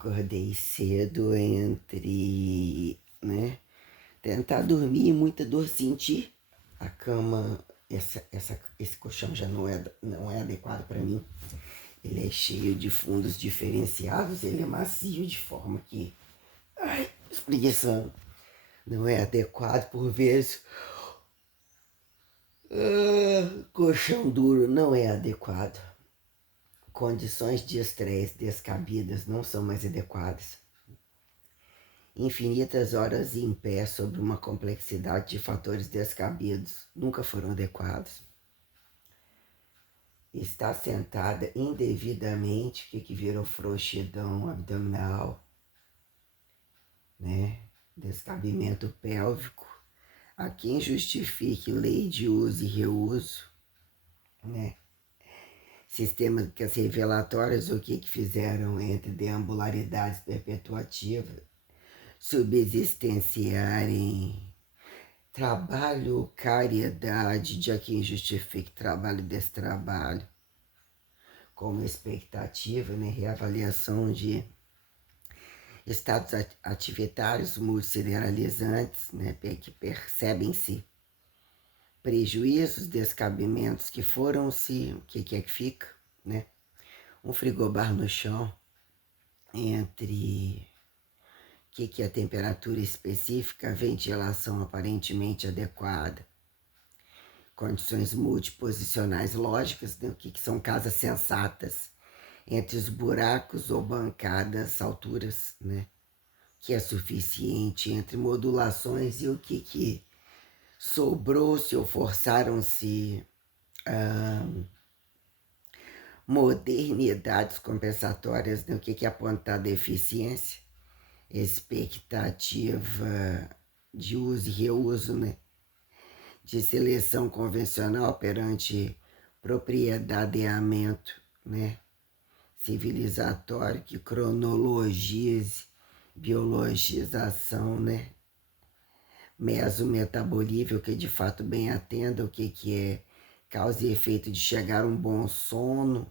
Acordei cedo tentar dormir e muita dor sentir. A cama, esse colchão já não é adequado para mim. Ele é cheio de fundos diferenciados, ele é macio de forma que, espreguiçando, não é adequado por vezes. Colchão duro não é adequado. Condições de estresse descabidas não são mais adequadas. Infinitas horas em pé sobre uma complexidade de fatores descabidos nunca foram adequados. Estar sentada indevidamente, o que virou frouxidão abdominal, né? Descabimento pélvico. Há quem justifique lei de uso e reuso, né? Sistemas revelatórios, o que fizeram entre deambularidades perpetuativas, subsistenciarem trabalho, caridade de a quem justifique trabalho desse trabalho, como expectativa, né, reavaliação de estados ativitários multicerealizantes, né, que percebem-se prejuízos, descabimentos que foram-se, o que é que fica, né? Um frigobar no chão entre o que é a temperatura específica, ventilação aparentemente adequada, condições multiposicionais lógicas, né? O que são casas sensatas entre os buracos ou bancadas, alturas, né? Que é suficiente entre modulações e o que sobrou-se ou forçaram-se modernidades compensatórias, né? O que é apontar deficiência, expectativa de uso e reuso, né? De seleção convencional perante propriedadeamento, né? Civilizatório que cronologize, biologização, né? Mesometabolível que de fato bem atenda o que é causa e efeito de chegar a um bom sonho,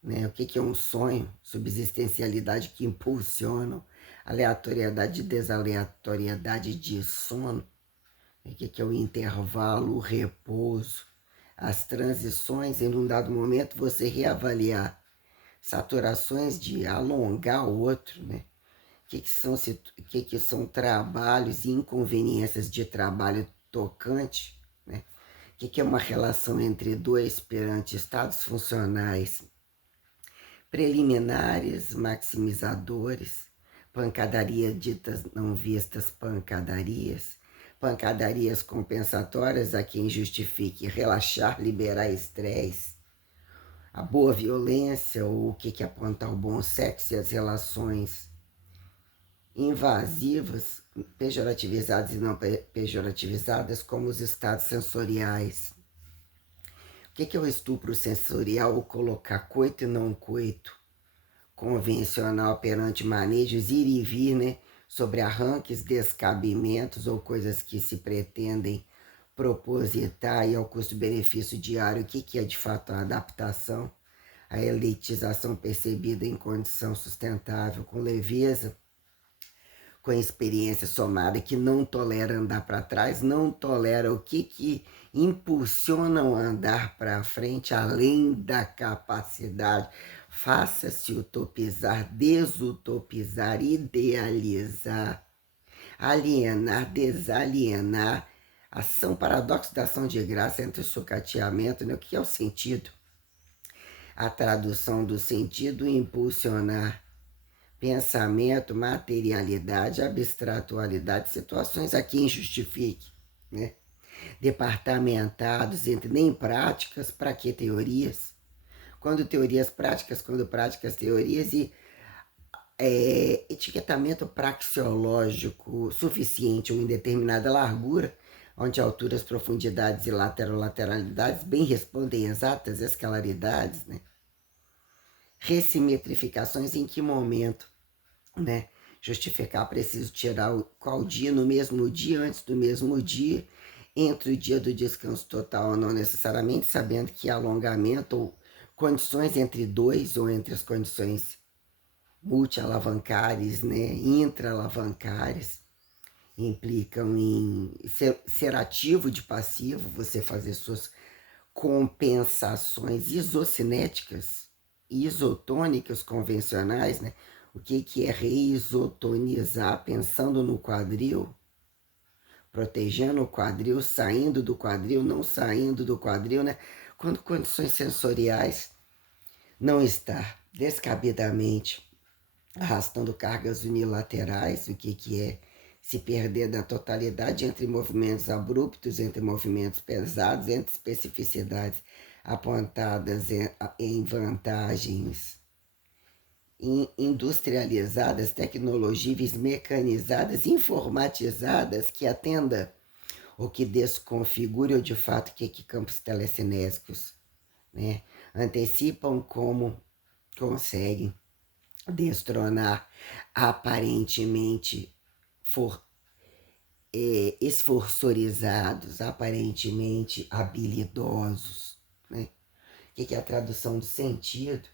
né? O que é um sonho? Subsistencialidade que impulsiona, aleatoriedade e desaleatoriedade de sono. O que é o intervalo, o repouso, as transições, em um dado momento você reavaliar saturações de alongar o outro, né? O que são trabalhos e inconveniências de trabalho tocante, né? O que é uma relação entre dois perante estados funcionais preliminares, maximizadores, pancadaria ditas não vistas pancadarias, pancadarias compensatórias a quem justifique relaxar, liberar estresse, a boa violência ou o que apontar o bom sexo e as relações invasivas, pejorativizadas e não pejorativizadas, como os estados sensoriais. O que é o estupro sensorial? O colocar coito e não coito convencional perante manejos, ir e vir, né, sobre arranques, descabimentos ou coisas que se pretendem propositar e ao custo-benefício diário. O que é de fato a adaptação, a elitização percebida em condição sustentável, com leveza, com a experiência somada, que não tolera andar para trás, não tolera o que impulsiona o andar para frente além da capacidade. Faça-se utopizar, desutopizar, idealizar, alienar, desalienar, ação paradoxo da ação de graça entre o sucateamento, né? O que é o sentido? A tradução do sentido, impulsionar pensamento, materialidade, abstratualidade, situações a quem justifique, né? Departamentados entre nem práticas, para que teorias? Quando teorias práticas, quando práticas teorias, e etiquetamento praxeológico suficiente ou em determinada largura, onde alturas, profundidades e lateralidades bem respondem exatas escalaridades, né? Ressimetrificações em que momento, né? Justificar, preciso tirar qual dia no mesmo dia, antes do mesmo dia, entre o dia do descanso total ou não necessariamente, sabendo que alongamento ou condições entre dois ou entre as condições multi-alavancares, né, intra-alavancares, implicam em ser ativo de passivo, você fazer suas compensações isocinéticas, isotônicas convencionais, né? O que é reisotonizar? Pensando no quadril, protegendo o quadril, saindo do quadril, não saindo do quadril, né? Quando condições sensoriais não está descabidamente arrastando cargas unilaterais, o que é se perder da totalidade entre movimentos abruptos, entre movimentos pesados, entre especificidades apontadas em vantagens industrializadas, tecnologias mecanizadas, informatizadas, que atenda ou que desconfigure ou de fato que campos telecinésicos, né, antecipam como conseguem destronar aparentemente esforçorizados, aparentemente habilidosos, né? O que é a tradução do sentido?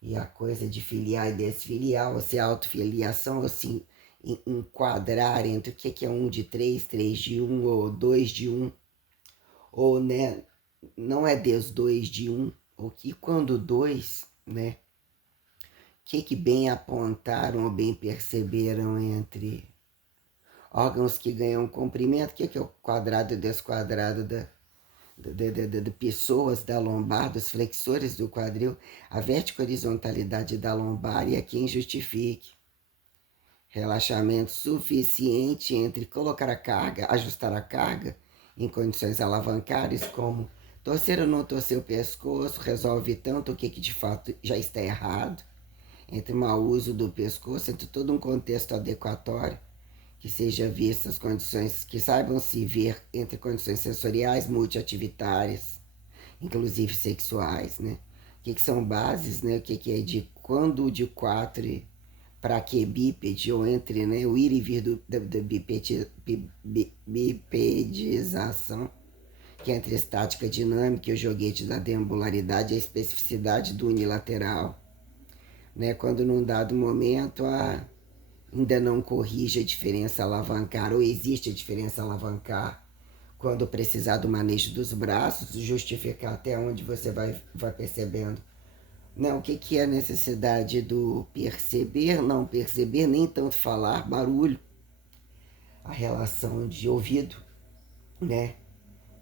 E a coisa de filiar e desfiliar, ou se autofiliação, ou se enquadrar entre o que é um de três, três de um, ou dois de um, ou, né, não é dois de um, ou que quando dois, né, que bem apontaram ou bem perceberam entre órgãos que ganham comprimento, o que é o quadrado e desquadrado de pessoas da lombar, dos flexores do quadril, a vertico-horizontalidade da lombar e a quem justifique. Relaxamento suficiente entre colocar a carga, ajustar a carga em condições alavancares, como torcer ou não torcer o pescoço, resolve tanto o que de fato já está errado, entre mau uso do pescoço, entre todo um contexto adequatório, que seja vista as condições, que saibam se ver entre condições sensoriais multiativitárias, inclusive sexuais, né? O que são bases, né? O que é de quando de quatro para que bípede, ou entre, né, o ir e vir da bipedização, que é entre estática dinâmica e o joguete da deambularidade, a especificidade do unilateral, né? Quando num dado momento ainda não corrige a diferença alavancar, ou existe a diferença alavancar, quando precisar do manejo dos braços, justificar até onde você vai percebendo. Não, o que é a necessidade do perceber, não perceber, nem tanto falar, barulho, a relação de ouvido, né?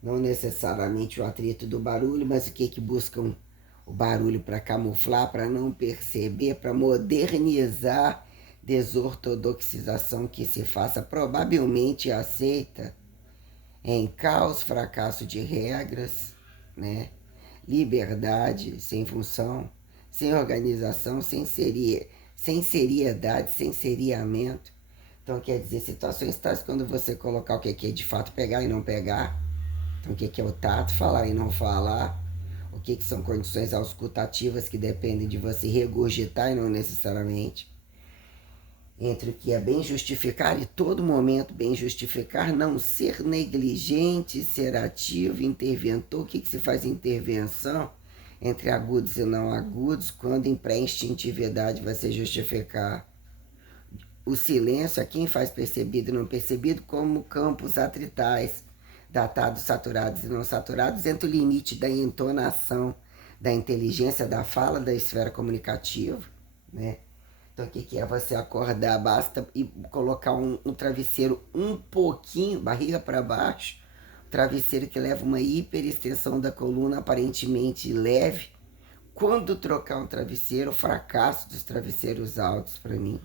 Não necessariamente o atrito do barulho, mas o que buscam o barulho para camuflar, para não perceber, para modernizar desortodoxização que se faça provavelmente aceita em caos, fracasso de regras, né? Liberdade sem função, sem organização, sem seriedade, sem seriamento. Então, quer dizer, situações tais quando você colocar o que é de fato pegar e não pegar. Então, o que é o tato, falar e não falar. O que são condições auscultativas que dependem de você regurgitar e não necessariamente. Entre o que é bem justificar e todo momento bem justificar, não ser negligente, ser ativo, interventor. O que se faz intervenção entre agudos e não agudos, quando em pré-instintividade vai se justificar o silêncio a quem faz percebido e não percebido como campos atritais, datados, saturados e não saturados, entre o limite da entonação, da inteligência, da fala, da esfera comunicativa, né? Então, o que é você acordar? Basta e colocar um travesseiro um pouquinho, barriga para baixo, travesseiro que leva uma hiperextensão da coluna aparentemente leve. Quando trocar um travesseiro, o fracasso dos travesseiros altos para mim.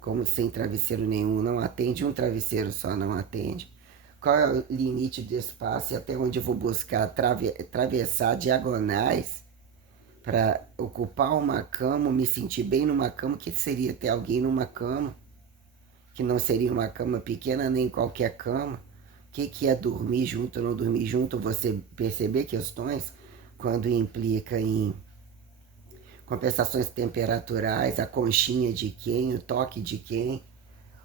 Como sem travesseiro nenhum, não atende, um travesseiro só não atende. Qual é o limite do espaço e até onde eu vou buscar atravessar diagonais para ocupar uma cama, me sentir bem numa cama, que seria ter alguém numa cama, que não seria uma cama pequena nem qualquer cama. O que é dormir junto ou não dormir junto? Você perceber questões quando implica em compensações temperaturais, a conchinha de quem, o toque de quem,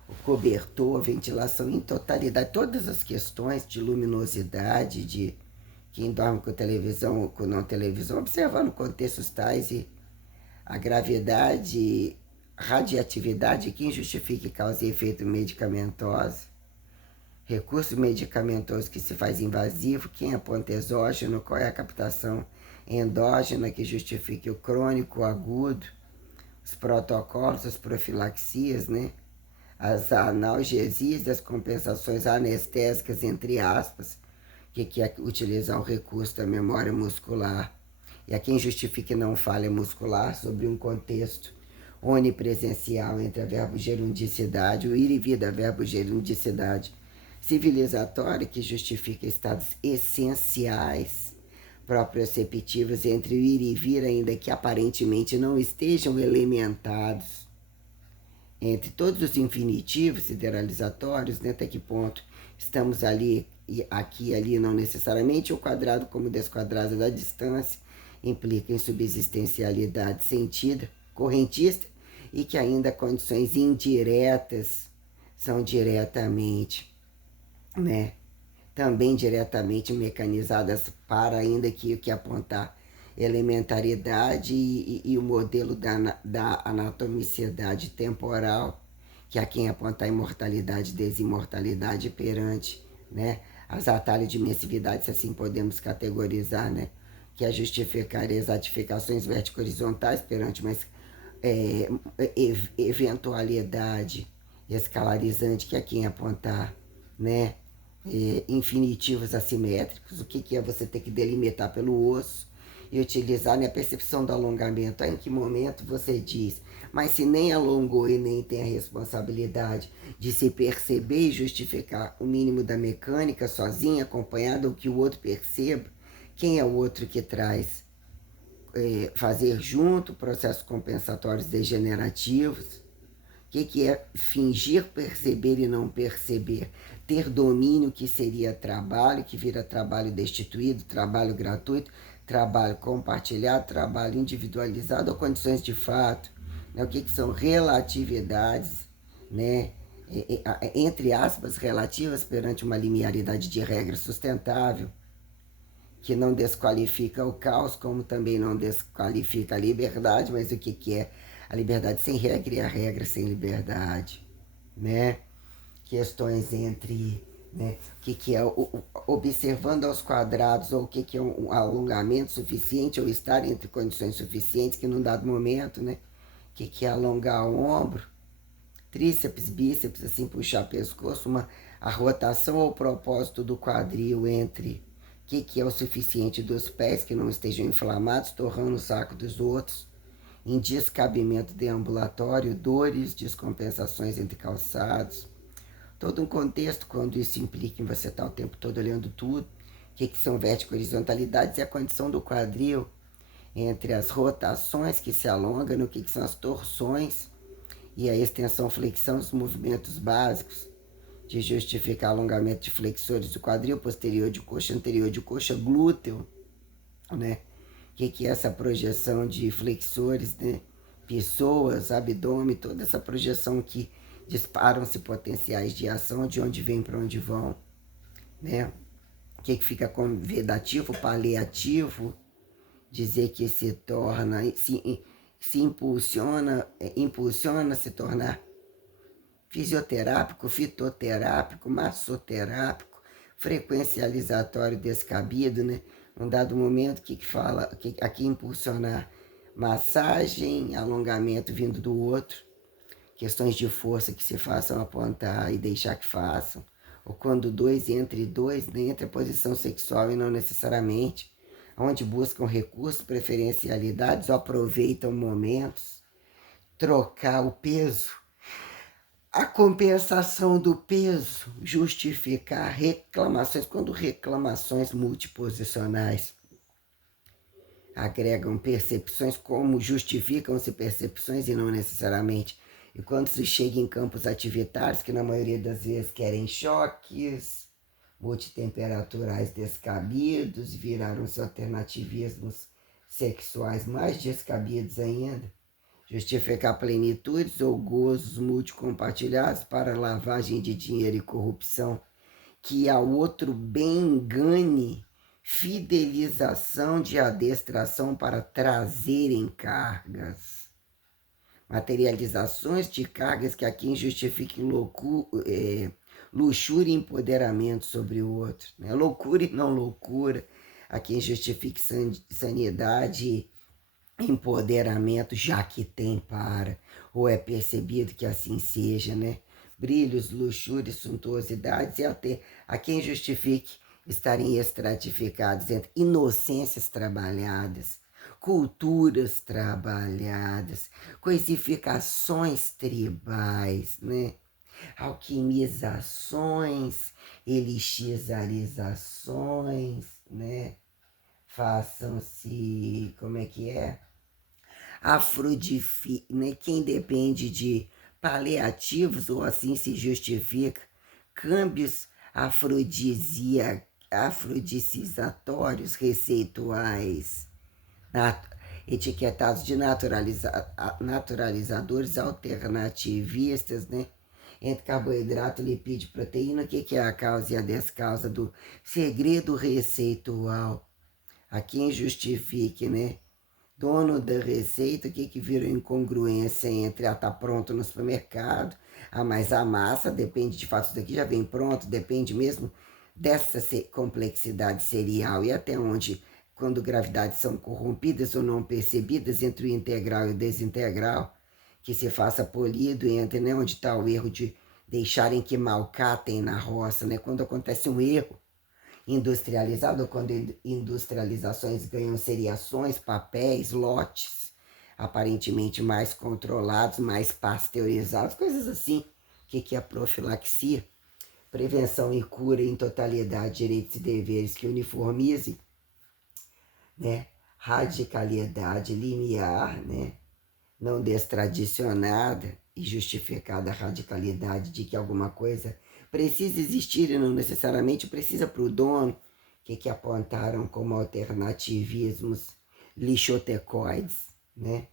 o cobertor, a ventilação em totalidade, todas as questões de luminosidade, de Quem dorme com televisão, com não televisão, observando contextos tais e a gravidade, radioatividade, quem justifica causa e efeito medicamentoso, recurso medicamentoso que se faz invasivo, quem aponta exógeno, qual é a captação endógena que justifique o crônico, o agudo, os protocolos, as profilaxias, né? As analgesias, as compensações anestésicas, entre aspas, que é utilizar o recurso da memória muscular. E a quem justifique não falha muscular sobre um contexto onipresencial entre a verbo-gerundicidade, o ir e vir da verbo-gerundicidade civilizatória, que justifica estados essenciais proprioceptivos entre o ir e vir, ainda que aparentemente não estejam elementados entre todos os infinitivos sideralizatórios, né, até que ponto estamos ali e aqui e ali, não necessariamente. O quadrado como desquadrado da distância implica em subsistencialidade sentida, correntista, e que ainda condições indiretas são diretamente, né, também diretamente mecanizadas para, ainda que o que apontar elementaridade e o modelo da anatomicidade temporal, que é quem aponta a imortalidade e desimortalidade perante, né, as atalhos de imensividade, se assim podemos categorizar, né, que é justificar exatificações vertico-horizontais perante uma eventualidade escalarizante, que é quem apontar, né, infinitivos assimétricos. O que é você ter que delimitar pelo osso e utilizar, né, a percepção do alongamento. Em que momento você diz, mas se nem alongou e nem tem a responsabilidade de se perceber e justificar o mínimo da mecânica sozinho, acompanhado, ou que o outro perceba, quem é o outro que traz fazer junto processos compensatórios degenerativos? O que é fingir perceber e não perceber? Ter domínio, que seria trabalho, que vira trabalho destituído, trabalho gratuito, trabalho compartilhado, trabalho individualizado, ou condições de fato, né? O que são relatividades, né, entre aspas, relativas perante uma linearidade de regra sustentável, que não desqualifica o caos, como também não desqualifica a liberdade. Mas o que é a liberdade sem regra e a regra sem liberdade, né? Questões entre, né, o que é observando aos quadrados, ou o que é um alongamento suficiente, ou estar entre condições suficientes, que num dado momento, né, o que é alongar o ombro, tríceps, bíceps, assim, puxar pescoço, a rotação ou propósito do quadril entre o que é o suficiente dos pés, que não estejam inflamados, torrando o saco dos outros, em descabimento deambulatório, dores, descompensações entre calçados. Todo um contexto, quando isso implica em você estar o tempo todo olhando tudo. O que são vertico-horizontalidades? É a condição do quadril entre as rotações que se alongam, no que são as torções e a extensão-flexão dos movimentos básicos, de justificar alongamento de flexores do quadril, posterior de coxa, anterior de coxa, glúteo, né? O que é essa projeção de flexores, né? Pessoas, abdômen, toda essa projeção que disparam-se potenciais de ação, de onde vem para onde vão, né? O que fica convidativo, paliativo, dizer que se torna, se impulsiona a se tornar fisioterápico, fitoterápico, massoterápico, frequencializatório descabido, né? Um dado momento que fala, que aqui impulsionar massagem, alongamento vindo do outro, questões de força que se façam apontar e deixar que façam, ou quando dois, né, entre a posição sexual e não necessariamente, onde buscam recursos, preferencialidades, ou aproveitam momentos, trocar o peso, a compensação do peso, justificar reclamações, quando reclamações multiposicionais agregam percepções, como justificam-se percepções e não necessariamente. E quando se chega em campos ativitários, que na maioria das vezes querem choques multitemperaturais descabidos, viraram-se alternativismos sexuais mais descabidos ainda, justificar plenitudes ou gozos multicompartilhados para lavagem de dinheiro e corrupção, que ao outro bem engane fidelização de adestração para trazerem cargas, materializações de cargas que a quem justifiquem luxúria e empoderamento sobre o outro, né? Loucura e não loucura, a quem justifique sanidade e empoderamento, já que tem para, ou é percebido que assim seja, né? Brilhos, luxúria, suntuosidades, e até a quem justifique estarem estratificados entre inocências trabalhadas, culturas trabalhadas, coisificações tribais, né? Alquimizações, elixirarizações, né? Façam-se, como é que é? Né? Quem depende de paliativos, ou assim se justifica, câmbios afrodisizatórios receituais, etiquetados de naturalizadores alternativistas, né? Entre carboidrato, lipídio e proteína, o que é a causa e a descausa do segredo receitual? A quem justifique, né? Dono da receita, o que vira incongruência entre tá pronto no supermercado, mas a massa depende de fato, isso daqui já vem pronto, depende mesmo dessa complexidade serial e até onde, quando gravidades são corrompidas ou não percebidas entre o integral e o desintegral, que se faça polido entre, né, onde está o erro de deixarem que malcatem na roça, né, quando acontece um erro industrializado, quando industrializações ganham seriações, papéis, lotes, aparentemente mais controlados, mais pasteurizados, coisas assim. O que é profilaxia? Prevenção e cura em totalidade, direitos e deveres que uniformizem, né? Radicalidade limiar, né? Não destradicionada e justificada a radicalidade de que alguma coisa precisa existir e não necessariamente precisa para o dono, que apontaram como alternativismos lixotecoides, né?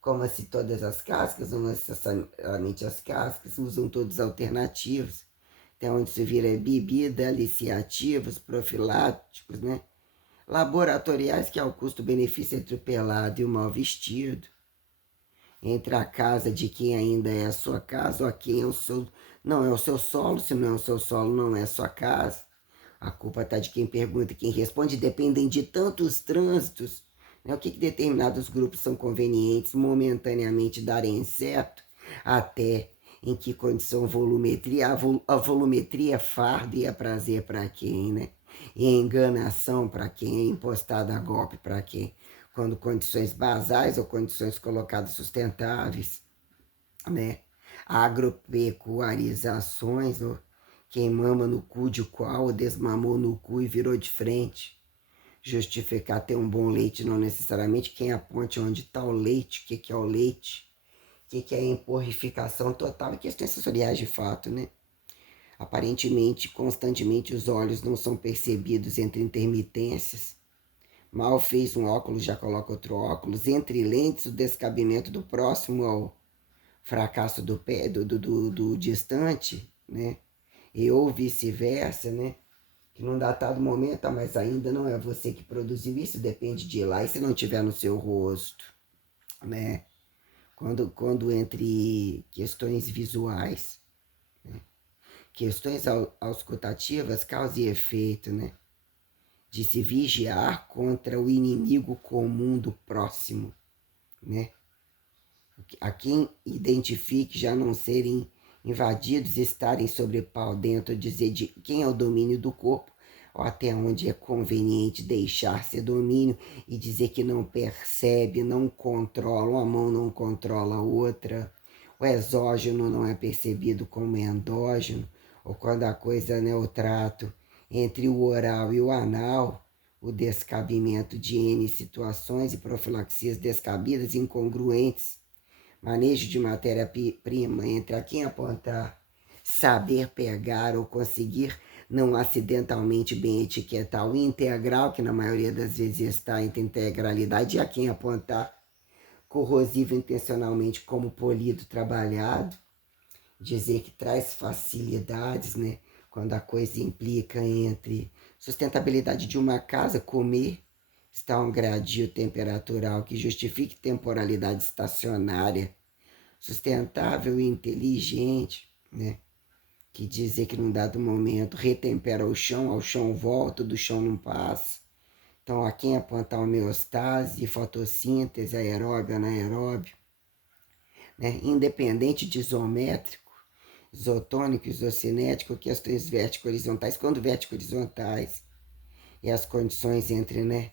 Como se todas as cascas, não necessariamente as cascas, usam todos alternativos, até onde se vira bebida, aliciativos, profiláticos, né? Laboratoriais, que é o custo-benefício entre o pelado e o mal vestido, entre a casa de quem ainda é a sua casa, ou a quem é o seu, não é o seu solo, se não é o seu solo, não é a sua casa. A culpa está de quem pergunta e quem responde, dependem de tantos trânsitos, né? O que determinados grupos são convenientes momentaneamente darem certo, até em que condição volumetria, a volumetria é fardo e é prazer para quem, né? E é enganação para quem, é impostada a golpe para quem, quando condições basais ou condições colocadas sustentáveis, né? Agropecuarizações, quem mama no cu de qual desmamou no cu e virou de frente. Justificar ter um bom leite não necessariamente quem aponte onde está o leite, o que é o leite, o que é a empurrificação total e questões sensoriais de fato, né? Aparentemente, constantemente os olhos não são percebidos entre intermitências. Mal fez um óculos, já coloca outro óculos. Entre lentes, o descabimento do próximo ao fracasso do pé, do distante, né? E ou vice-versa, né? Que num datado momento, mas ainda não é você que produziu isso, depende de ir lá, e se não tiver no seu rosto, né? Quando entre questões visuais, né? Questões auscultativas, causa e efeito, né? De se vigiar contra o inimigo comum do próximo, né? A quem identifique já não serem invadidos, estarem sobre pau dentro, dizer de quem é o domínio do corpo, ou até onde é conveniente deixar ser domínio e dizer que não percebe, não controla, uma mão não controla a outra, o exógeno não é percebido como endógeno, ou quando a coisa, né, o trato entre o oral e o anal, o descabimento de N situações e profilaxias descabidas, incongruentes, manejo de matéria-prima entre a quem apontar, saber pegar ou conseguir não acidentalmente bem etiquetar o integral, que na maioria das vezes está entre integralidade, e a quem apontar, corrosivo intencionalmente como polido trabalhado, dizer que traz facilidades, né? quando a coisa implica entre sustentabilidade de uma casa, comer, está um gradil temperatural que justifique temporalidade estacionária, sustentável e inteligente, né? Que dizer que num dado momento retempera o chão, ao chão volta, do chão não passa. Então, a quem apontar homeostase, fotossíntese, aeróbio, anaeróbio, né? Independente de isométrico, isotônico, isocinético, questões vértico-horizontais, quando vértico-horizontais, e as condições entre, né?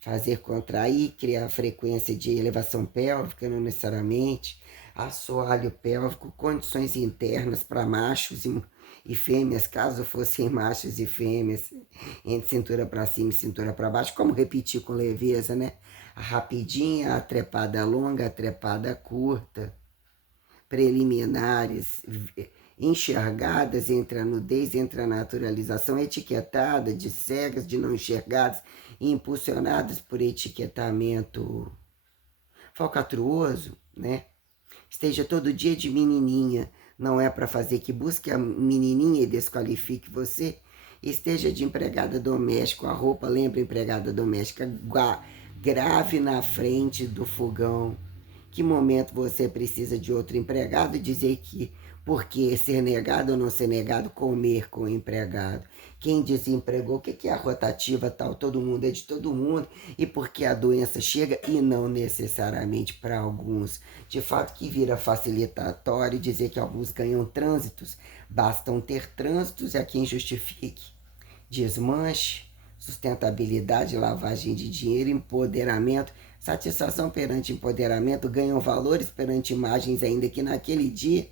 Fazer contrair, criar frequência de elevação pélvica, não necessariamente, assoalho pélvico, condições internas para machos e fêmeas, caso fossem machos e fêmeas, entre cintura para cima e cintura para baixo, como repetir com leveza, né? A rapidinha, a trepada longa, a trepada curta, preliminares, enxergadas entre a nudez, entre a naturalização, etiquetada de cegas, de não enxergadas, impulsionadas por etiquetamento falcatruoso, né? Esteja todo dia de menininha, não é para fazer que busque a menininha e desqualifique você. Esteja de empregada doméstica, a roupa lembra empregada doméstica, grave na frente do fogão. Que momento você precisa de outro empregado? Dizer que porque ser negado ou não ser negado, comer com o empregado. Quem desempregou, o que é a rotativa tal? Todo mundo é de todo mundo. E porque a doença chega e não necessariamente para alguns. De fato que vira facilitatório dizer que alguns ganham trânsitos. Bastam ter trânsitos e a quem justifique. Desmanche, sustentabilidade, lavagem de dinheiro, empoderamento, satisfação perante empoderamento, ganham valores perante imagens, ainda que naquele dia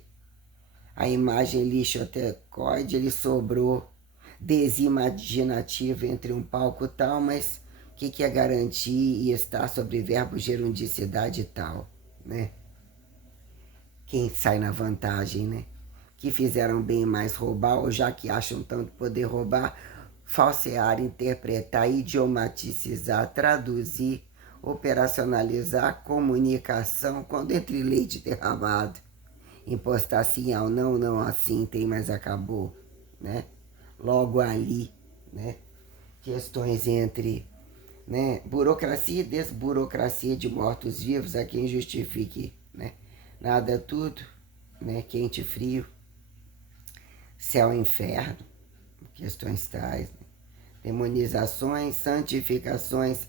a imagem lixotecoide, ele sobrou desimaginativa entre um palco tal, mas o que é garantir e estar sobre verbo gerundicidade tal, né? Quem sai na vantagem, né? Que fizeram bem mais roubar, ou já que acham tanto poder roubar, falsear, interpretar, idiomaticizar, traduzir, operacionalizar, comunicação, quando entre leite derramado, impostar sim ao não, não assim, tem, mas acabou, né? Logo ali, né? Questões entre, né, burocracia e desburocracia de mortos-vivos, a quem justifique, né? Nada tudo, né? Quente e frio, céu e inferno, questões tais, né? Demonizações, santificações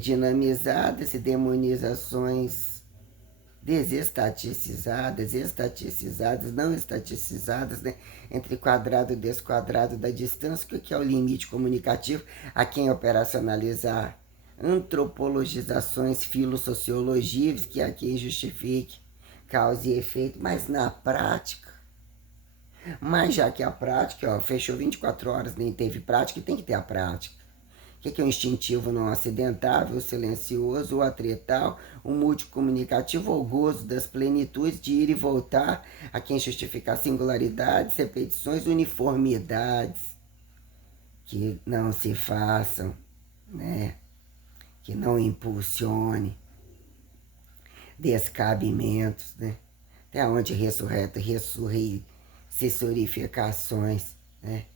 dinamizadas e demonizações desestatizadas, estaticizadas, não estaticizadas, né? Entre quadrado e desquadrado da distância, que é o limite comunicativo, a quem operacionalizar antropologizações, filossociologias, que a quem justifique causa e efeito, mas na prática, mas já que a prática, ó, fechou 24 horas, nem teve prática, e tem que ter a prática. O que é o instintivo não acidentável, o silencioso, o atretal, o multicomunicativo, o gozo das plenitudes de ir e voltar, a quem justificar singularidades, repetições, uniformidades, que não se façam, né? Que não impulsione, descabimentos, né? Até onde ressurreificações, né?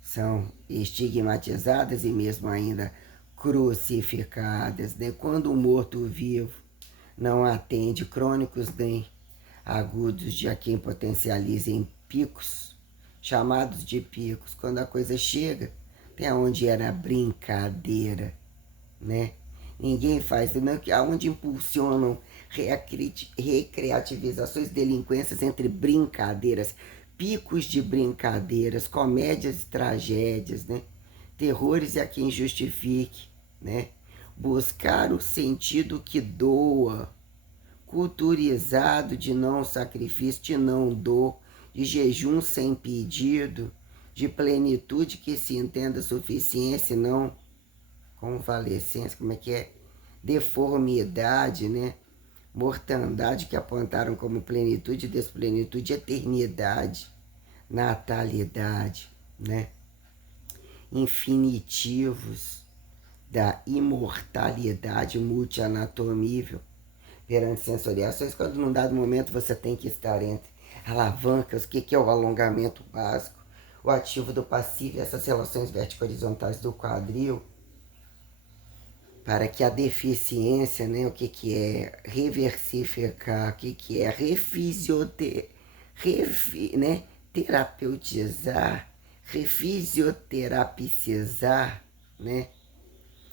São estigmatizadas e mesmo ainda crucificadas, né? Quando o morto-vivo não atende crônicos nem agudos de a quem potencializa em picos, chamados de picos, quando a coisa chega, até onde era brincadeira, né? Ninguém faz, aonde impulsionam recreativizações, delinquências entre brincadeiras, picos de brincadeiras, comédias e tragédias, né? Terrores a quem justifique, né? Buscar o sentido que doa, culturizado de não sacrifício, de não dor, de jejum sem pedido, de plenitude que se entenda suficiência, não convalescência, como é que é? Deformidade, né? Mortandade, que apontaram como plenitude, desplenitude, eternidade, natalidade, né? Infinitivos da imortalidade multianatomível perante sensoriações, quando num dado momento você tem que estar entre alavancas, o que é o alongamento básico, o ativo do passivo e essas relações vertico-horizontais do quadril, para que a deficiência, né, o que é reversificar, o que é né, terapeutizar, refisioterapicizar, né,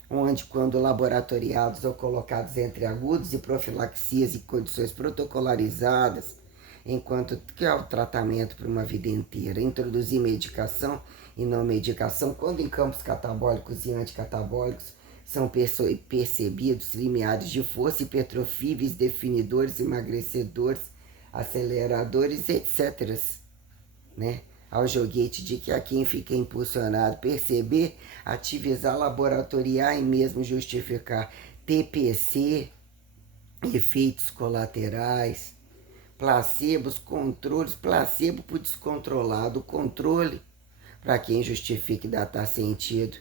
onde quando laboratoriados ou colocados entre agudos e profilaxias e condições protocolarizadas, enquanto que é o tratamento para uma vida inteira, introduzir medicação e não medicação, quando em campos catabólicos e anticatabólicos são percebidos limiares de força hipertrofíveis, definidores, emagrecedores, aceleradores, etc., né? Ao joguete de que a quem fica impulsionado perceber, ativizar, laboratoriar e mesmo justificar TPC, efeitos colaterais, placebos, controles, placebo para o descontrolado, controle para quem justifique datar sentido,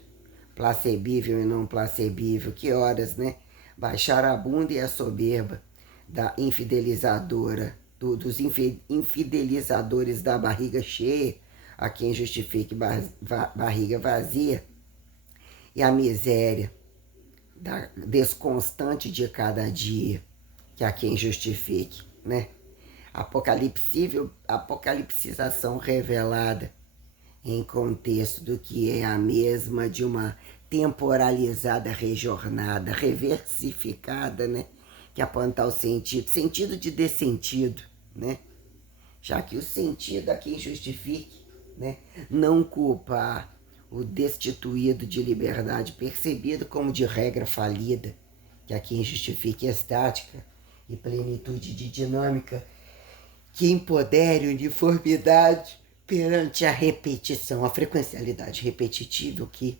placebível e não placebível, que horas, né? Baixar a bunda e a soberba da infidelizadora, dos infidelizadores da barriga cheia, a quem justifique barriga vazia, e a miséria da desconstante de cada dia, que a quem justifique, né? Apocalipsização revelada em contexto do que é a mesma de uma temporalizada rejornada, reversificada, né? Que aponta o sentido de dessentido, né? Já que o sentido a quem justifique, né? Não culpar o destituído de liberdade percebido como de regra falida, que a quem justifique estática e plenitude de dinâmica, que empodere uniformidade perante a repetição, a frequencialidade repetitiva, que,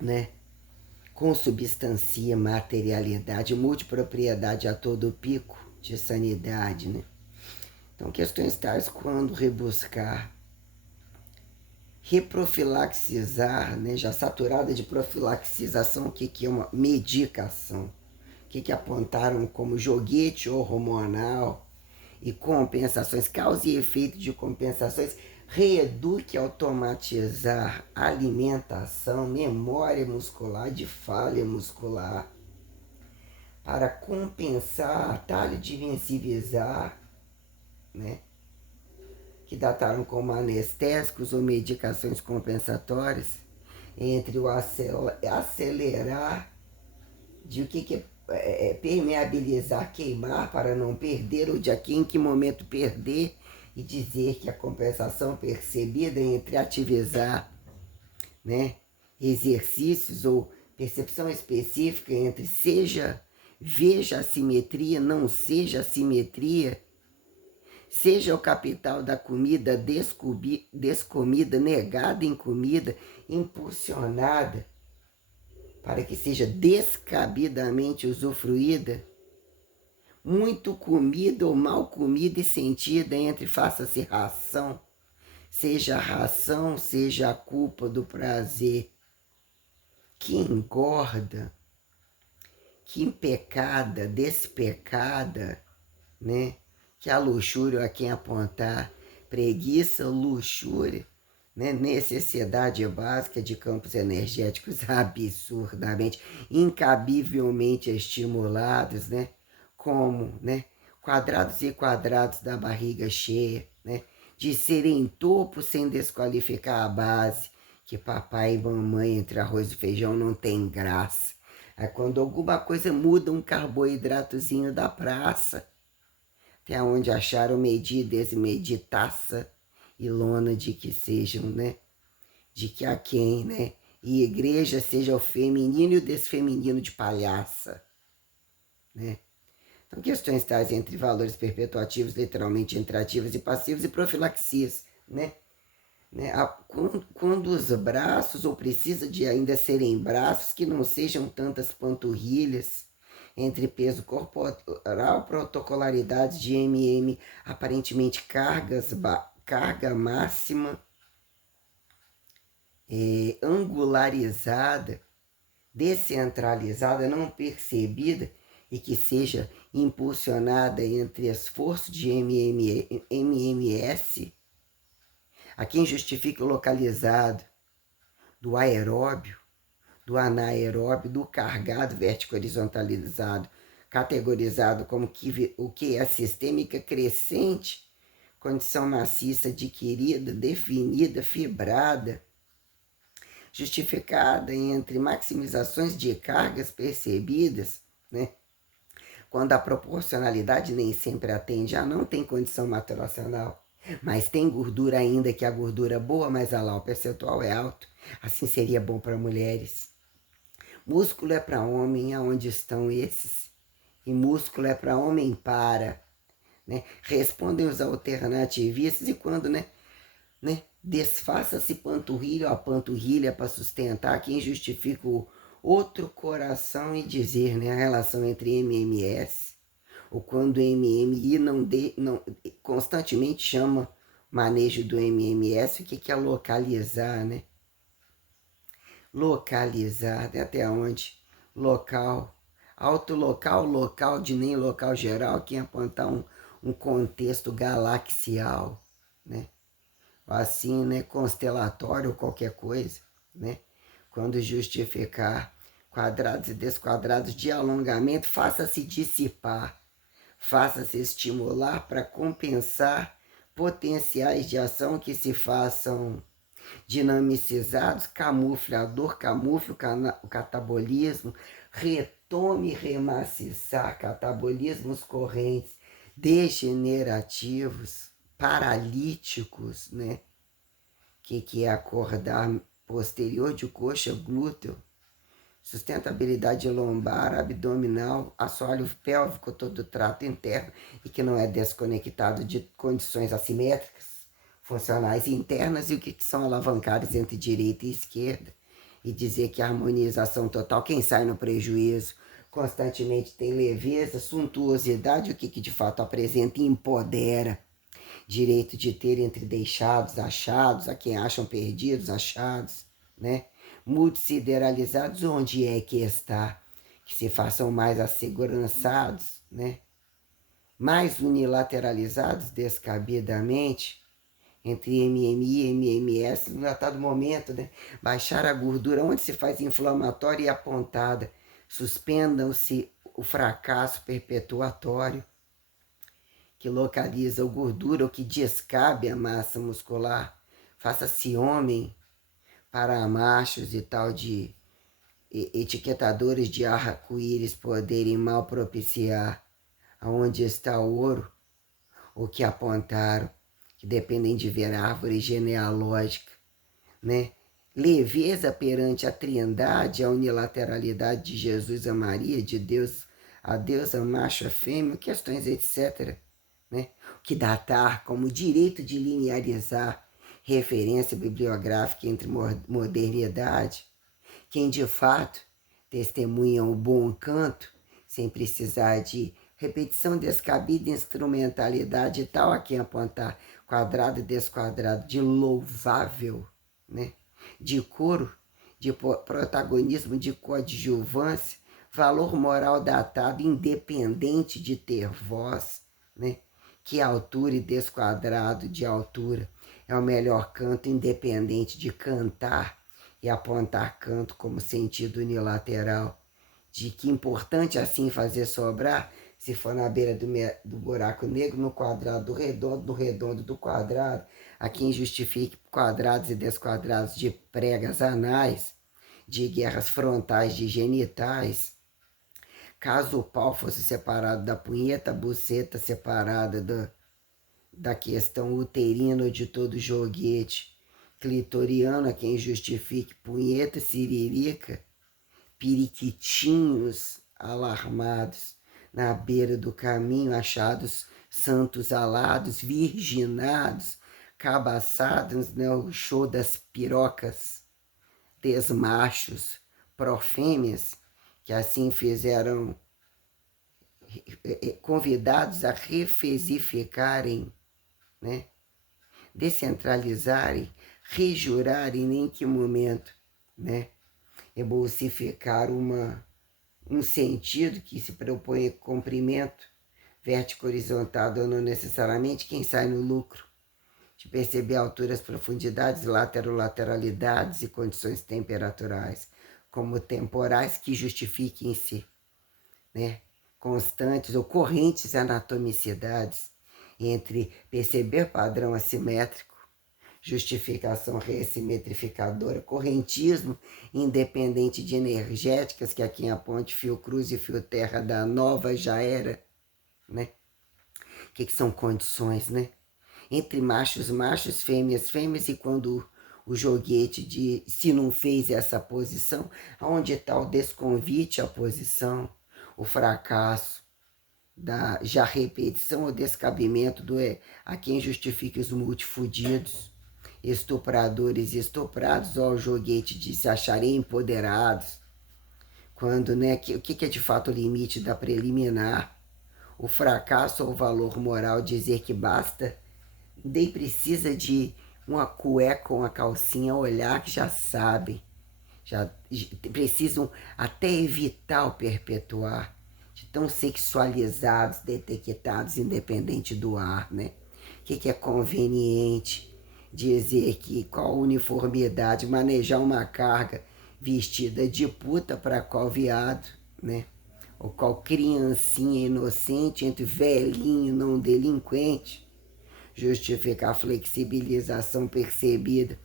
né, consubstancia materialidade, multipropriedade a todo pico de sanidade, né? Então, questões tais quando rebuscar, reprofilaxizar, né, já saturada de profilaxização, o que é uma medicação, o que apontaram como joguete hormonal, e compensações, causa e efeito de compensações, reeduque, automatizar alimentação, memória muscular, de falha muscular, para compensar, atalho de invencivizar, né? Que dataram como anestésicos ou medicações compensatórias, entre o acelerar de o que é permeabilizar, queimar para não perder, ou de aqui em que momento perder, e dizer que a compensação percebida entre ativizar, né, exercícios ou percepção específica entre veja a simetria, não seja a simetria, seja o capital da comida descomida, negada em comida, impulsionada, para que seja descabidamente usufruída, muito comida ou mal comida e sentida entre faça-se ração, seja a ração, seja a culpa do prazer, que engorda, que impecada, despecada, né? Que a luxúria a quem apontar, preguiça, luxúria, né? Necessidade básica de campos energéticos absurdamente, incabivelmente estimulados, né? Como, né? Quadrados e quadrados da barriga cheia, né? De serem topo sem desqualificar a base, que papai e mamãe entre arroz e feijão não tem graça. É quando alguma coisa muda, um carboidratozinho da praça, até onde acharam medida, desmeditaça e lona de que sejam, né? De que a quem, né? E igreja seja o feminino e o desfeminino de palhaça, né? Então, questões tais entre valores perpetuativos, literalmente entre ativos e passivos, e profilaxias, né? Quando os braços, ou precisa de ainda serem braços, que não sejam tantas panturrilhas, entre peso corporal, protocolaridades de MM, aparentemente carga máxima, angularizada, descentralizada, não percebida, e que seja impulsionada entre esforço de MMS, A quem justifica o localizado, do aeróbio, do anaeróbio, do cargado vertico-horizontalizado, categorizado como o que é sistêmica crescente, condição maciça adquirida, definida, fibrada, justificada entre maximizações de cargas percebidas, né? Quando a proporcionalidade nem sempre atende, não tem condição maturacional, mas tem gordura ainda, que a gordura é boa, mas lá o percentual é alto. Assim seria bom para mulheres. Músculo é para homem, aonde estão esses? E músculo é para homem para, né? Respondem os alternativistas e quando, né? Desfaça-se panturrilha, a panturrilha para sustentar quem justifica o outro coração e dizer, né, a relação entre MMS, ou quando o MMI não constantemente chama manejo do MMS, o que é localizar, né? Localizar, até onde? Local, autolocal, local de nem local geral, que apontar um contexto galaxial, né? Assim, né, constelatório ou qualquer coisa, né? Quando justificar quadrados e desquadrados de alongamento, faça-se dissipar, faça-se estimular para compensar potenciais de ação que se façam dinamicizados, camufle a dor, camufle o catabolismo, retome remaciçar catabolismos correntes degenerativos, paralíticos, né? Que é acordar posterior de coxa, glúteo, sustentabilidade lombar, abdominal, assoalho pélvico, todo o trato interno e que não é desconectado de condições assimétricas, funcionais e internas e o que são alavancados entre direita e esquerda. E dizer que a harmonização total, quem sai no prejuízo, constantemente tem leveza, suntuosidade, o que de fato apresenta e empodera. Direito de ter entre deixados, achados, a quem acham perdidos, achados, né? Multissideralizados, onde é que está? Que se façam mais assegurançados, né? Mais unilateralizados descabidamente, entre MMI e MMS, no dado momento, né? Baixar a gordura onde se faz inflamatória e apontada. Suspendam-se o fracasso perpetuatório, que localiza a gordura ou que descabe a massa muscular. Faça-se homem para machos e tal de etiquetadores de arco-íris poderem mal propiciar aonde está o ouro, o que apontaram, que dependem de ver a árvore genealógica, né? Leveza perante a trindade, a unilateralidade de Jesus a Maria, de Deus a Deus, a macho a fêmea, questões etc., né? Que datar como direito de linearizar referência bibliográfica entre modernidade, quem de fato testemunha o bom canto, sem precisar de repetição descabida, instrumentalidade e tal, a quem apontar quadrado e desquadrado de louvável, né? De coro, de protagonismo, de coadjuvância, valor moral datado, independente de ter voz, né? Que altura e desquadrado de altura é o melhor canto, independente de cantar e apontar canto como sentido unilateral, de que importante assim fazer sobrar, se for na beira do buraco negro, no quadrado do redondo do quadrado, a quem justifique quadrados e desquadrados de pregas anais, de guerras frontais de genitais, caso o pau fosse separado da punheta, a buceta separada da questão uterina de todo joguete, clitoriano, a quem justifique punheta, siririca, periquitinhos alarmados na beira do caminho, achados santos alados, virginados, cabaçados, né, o show das pirocas, desmachos, profêmias, que assim fizeram convidados a refesificarem, né, descentralizarem, rejurarem em que momento, né, embolsificar um sentido que se propõe comprimento, vértico horizontado ou não necessariamente, quem sai no lucro, de perceber alturas, profundidades, lateralidades e condições temperaturais como temporais que justifiquem-se, né, constantes ou correntes anatomicidades entre perceber padrão assimétrico, justificação ressimetrificadora, correntismo independente de energéticas, que aqui em a ponte fio cruz e fio terra da nova já era, né? O que são condições, né? Entre machos, machos, fêmeas, fêmeas, e quando o joguete de se não fez essa posição, aonde está o desconvite à posição, o fracasso, da já repetição ou descabimento do a quem justifique os multifudidos, estupradores e estuprados, ao joguete de se acharem empoderados, quando, né, o que é de fato o limite da preliminar, o fracasso ou o valor moral dizer que basta, nem precisa de uma cueca ou uma calcinha olhar que já sabem, já precisam até evitar o perpetuar, de tão sexualizados, detectados, independente do ar, né? O que é conveniente dizer que qual uniformidade, manejar uma carga vestida de puta para qual viado, né? Ou qual criancinha inocente entre velhinho não delinquente, justificar a flexibilização percebida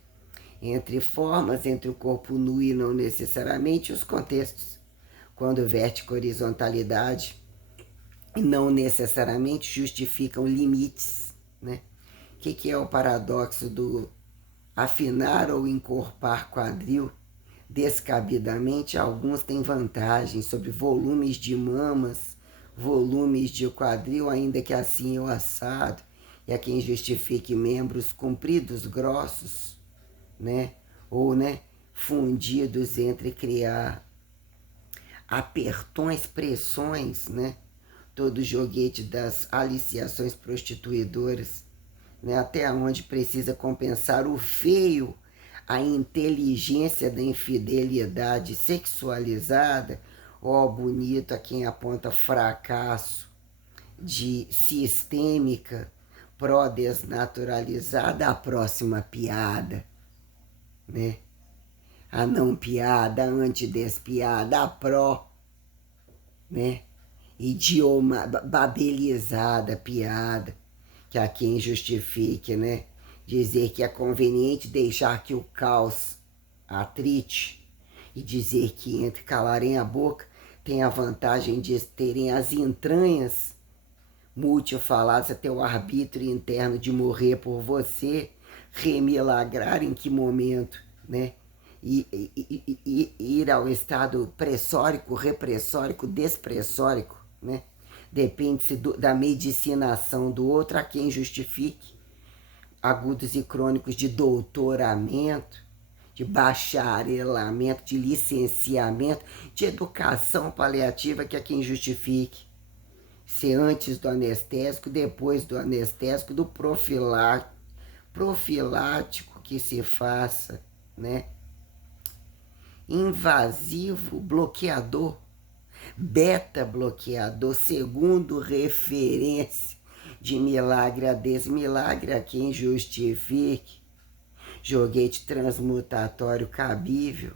entre formas, entre o corpo nu e não necessariamente os contextos, quando vertical horizontalidade e não necessariamente justificam limites, né? O que é o paradoxo do afinar ou encorpar quadril descabidamente? Alguns têm vantagem sobre volumes de mamas, volumes de quadril, ainda que assim o assado, e a quem justifique membros compridos, grossos, né? Ou, né, fundidos entre criar apertões, pressões, né? Todo joguete das aliciações prostituidoras, né? Até onde precisa compensar o feio, a inteligência da infidelidade sexualizada, ó bonito a quem aponta fracasso de sistêmica pró-desnaturalizada, a próxima piada, né? A não piada, a antidespiada, a pró, né? Idioma babelizada, piada, que há quem justifique, né? Dizer que é conveniente deixar que o caos atrite e dizer que entre calarem a boca tem a vantagem de terem as entranhas multifaladas até o arbítrio interno de morrer por você, remilagrar em que momento, né? E ir ao estado pressórico, repressórico, despressórico, né? Depende-se da medicinação do outro, a quem justifique agudos e crônicos de doutoramento, de bacharelamento, de licenciamento, de educação paliativa, que é quem justifique ser antes do anestésico, depois do anestésico, do profilático que se faça, né? Invasivo, bloqueador, beta bloqueador, segundo referência de milagre a desmilagre, a quem justifique, joguete transmutatório cabível,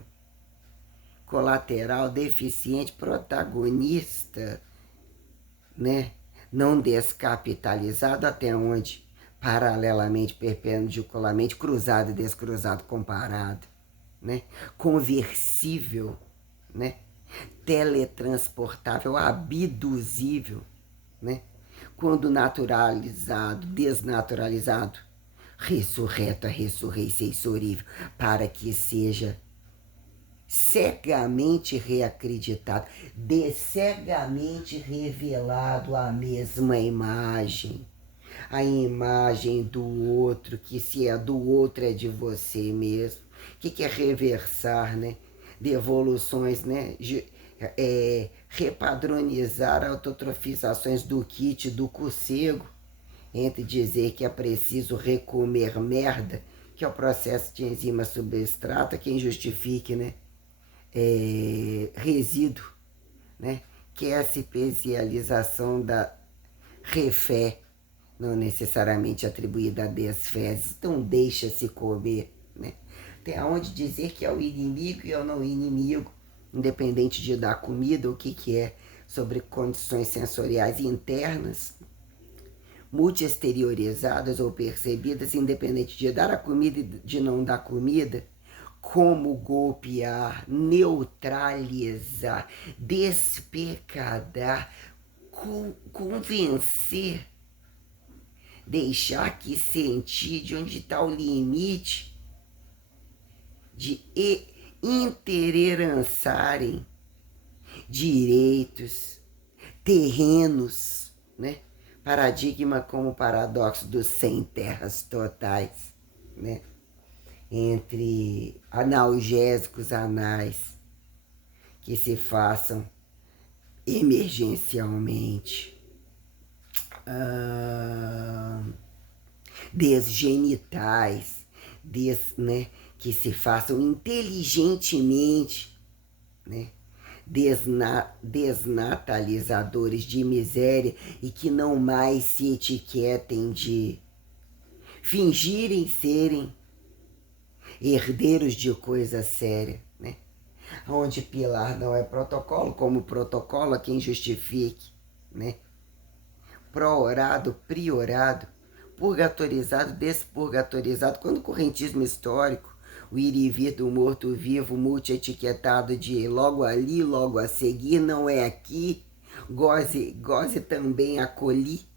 colateral, deficiente, protagonista, né? Não descapitalizado, até onde? Paralelamente, perpendicularmente, cruzado e descruzado, comparado, né? Conversível, né? Teletransportável, abduzível, né? Quando naturalizado, desnaturalizado, ressurreto a ressurrei sensorível, para que seja cegamente reacreditado, de cegamente revelado a mesma imagem, a imagem do outro, que se é do outro é de você mesmo. O que é reversar, né? Devoluções, né? Repadronizar autotrofizações do kit do cocego, entre dizer que é preciso recomer merda, que é o processo de enzima substrata, quem justifique, né? Resíduo, né? Que é a especialização da refé, não necessariamente atribuída a 10 fezes. Então deixa-se comer, né? Tem aonde dizer que é o inimigo e é o não inimigo, independente de dar comida, o que é, sobre condições sensoriais internas, multi-exteriorizadas ou percebidas, independente de dar a comida e de não dar comida, como golpear, neutralizar, despecadar, convencer, deixar que sentir de onde está o limite de intererançarem direitos, terrenos, né? Paradigma como o paradoxo dos 100 terras totais, né? Entre analgésicos anais que se façam emergencialmente, desgenitais, né, que se façam inteligentemente, né, desnatalizadores de miséria e que não mais se etiquetem de fingirem serem herdeiros de coisa séria, né? Onde pilar não é protocolo, como protocolo a quem justifique, né? Pró-orado, priorado, purgatorizado, despurgatorizado. Quando o correntismo histórico, o ir e vir do morto-vivo, multi-etiquetado de logo ali, logo a seguir, não é aqui, goze também acolhi,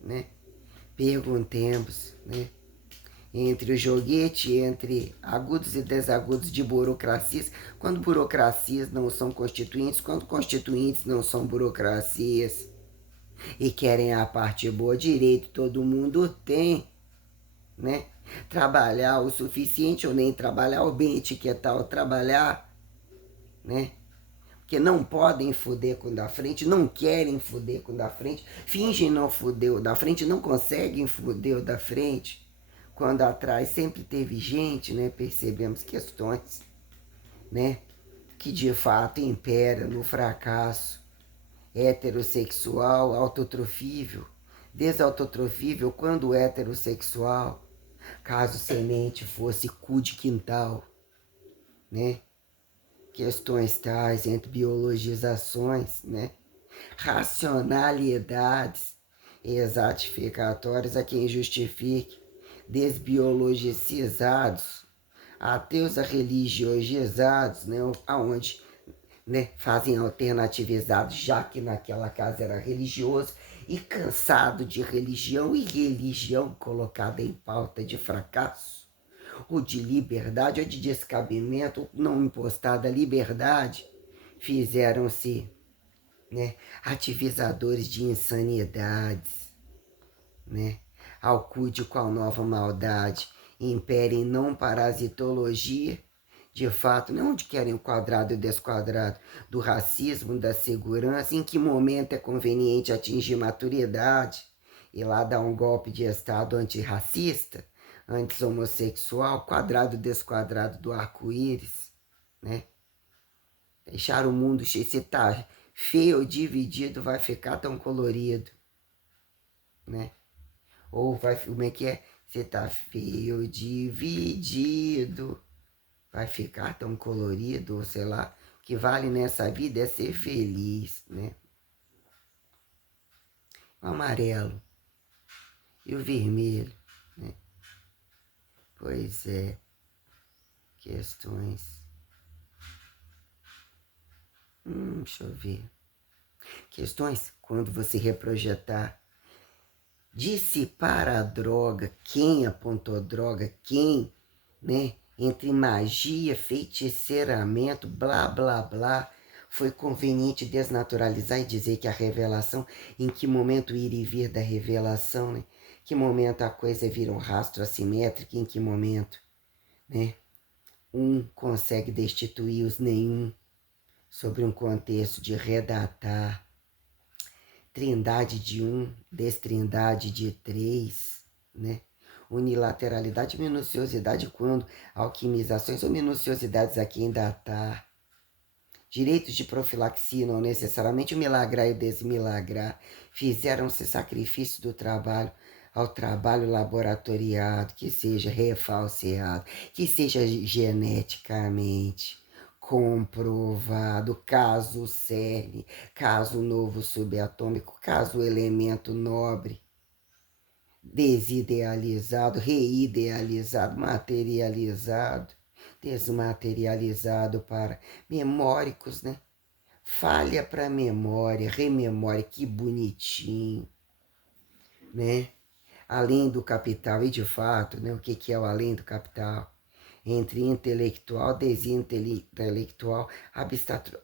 né? Perguntemos, né? Entre o joguete, entre agudos e desagudos de burocracias, quando burocracias não são constituintes, quando constituintes não são burocracias, e querem a parte boa, direito todo mundo tem, né? Trabalhar o suficiente ou nem trabalhar, ou bem etiquetar ou trabalhar, né? Porque não podem foder com o da frente, não querem foder com o da frente, fingem não foder o da frente, não conseguem foder o da frente. Quando atrás sempre teve gente, né? Percebemos questões, né? Que de fato impera no fracasso heterossexual, autotrofível, desautotrofível quando heterossexual, caso semente fosse cu de quintal, né? Questões tais entre biologizações, né? Racionalidades exatificatórias a quem justifique, desbiologicizados, ateus a religiosizados, né? Aonde, né, fazem alternativizados, já que naquela casa era religioso, e cansado de religião e religião colocada em pauta de fracasso, ou de liberdade, ou de descabimento, não impostada liberdade, fizeram-se, né, ativizadores de insanidades, né, ao cuide qual nova maldade impere em não parasitologia, de fato, não onde querem o quadrado e o desquadrado, do racismo, da segurança, em que momento é conveniente atingir maturidade e lá dar um golpe de Estado antirracista, anti-homossexual, quadrado e desquadrado do arco-íris, né? Deixar o mundo cheio, se tá feio ou dividido, vai ficar tão colorido, né? Ou vai, como é que é? Se tá feio ou dividido, vai ficar tão colorido, ou sei lá, o que vale nessa vida é ser feliz, né? O amarelo e o vermelho, né? Pois é, questões. Deixa eu ver. Questões quando você reprojetar, dissipar a droga, quem apontou droga, quem, né? Entre magia, feiticeiramento, blá, blá, blá, foi conveniente desnaturalizar e dizer que a revelação, em que momento ir e vir da revelação, né? Que momento a coisa vira um rastro assimétrico, em que momento, né? Um consegue destituir os nenhum sobre um contexto de redatar, trindade de um, destrindade de três, né? Unilateralidade e minuciosidade quando alquimizações ou minuciosidades aqui em datar, Direitos de profilaxia, não necessariamente o milagrar e o desmilagrar. Fizeram-se sacrifício do trabalho ao trabalho laboratoriado, que seja refalseado, que seja geneticamente comprovado, caso CERN, caso novo subatômico, caso elemento nobre, desidealizado, reidealizado, materializado, desmaterializado para memóricos, né? Falha para memória, rememória, que bonitinho, né? Além do capital, e de fato, né, o que é o além do capital? Entre intelectual, desintelectual,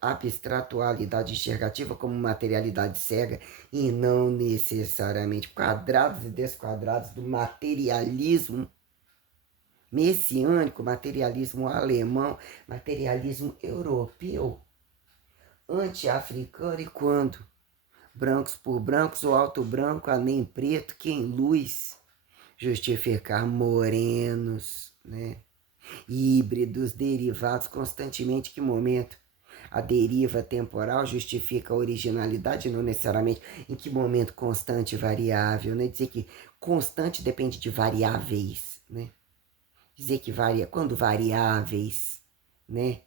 abstratualidade enxergativa como materialidade cega e não necessariamente quadrados e desquadrados do materialismo messiânico, materialismo alemão, materialismo europeu, anti-africano e quando? Brancos por brancos, o alto branco, além preto, que em luz justificar morenos, né? Híbridos, derivados, constantemente, que momento? A deriva temporal justifica a originalidade, não necessariamente em que momento constante e variável, né? Dizer que constante depende de variáveis, né? Dizer que varia, quando variáveis, né?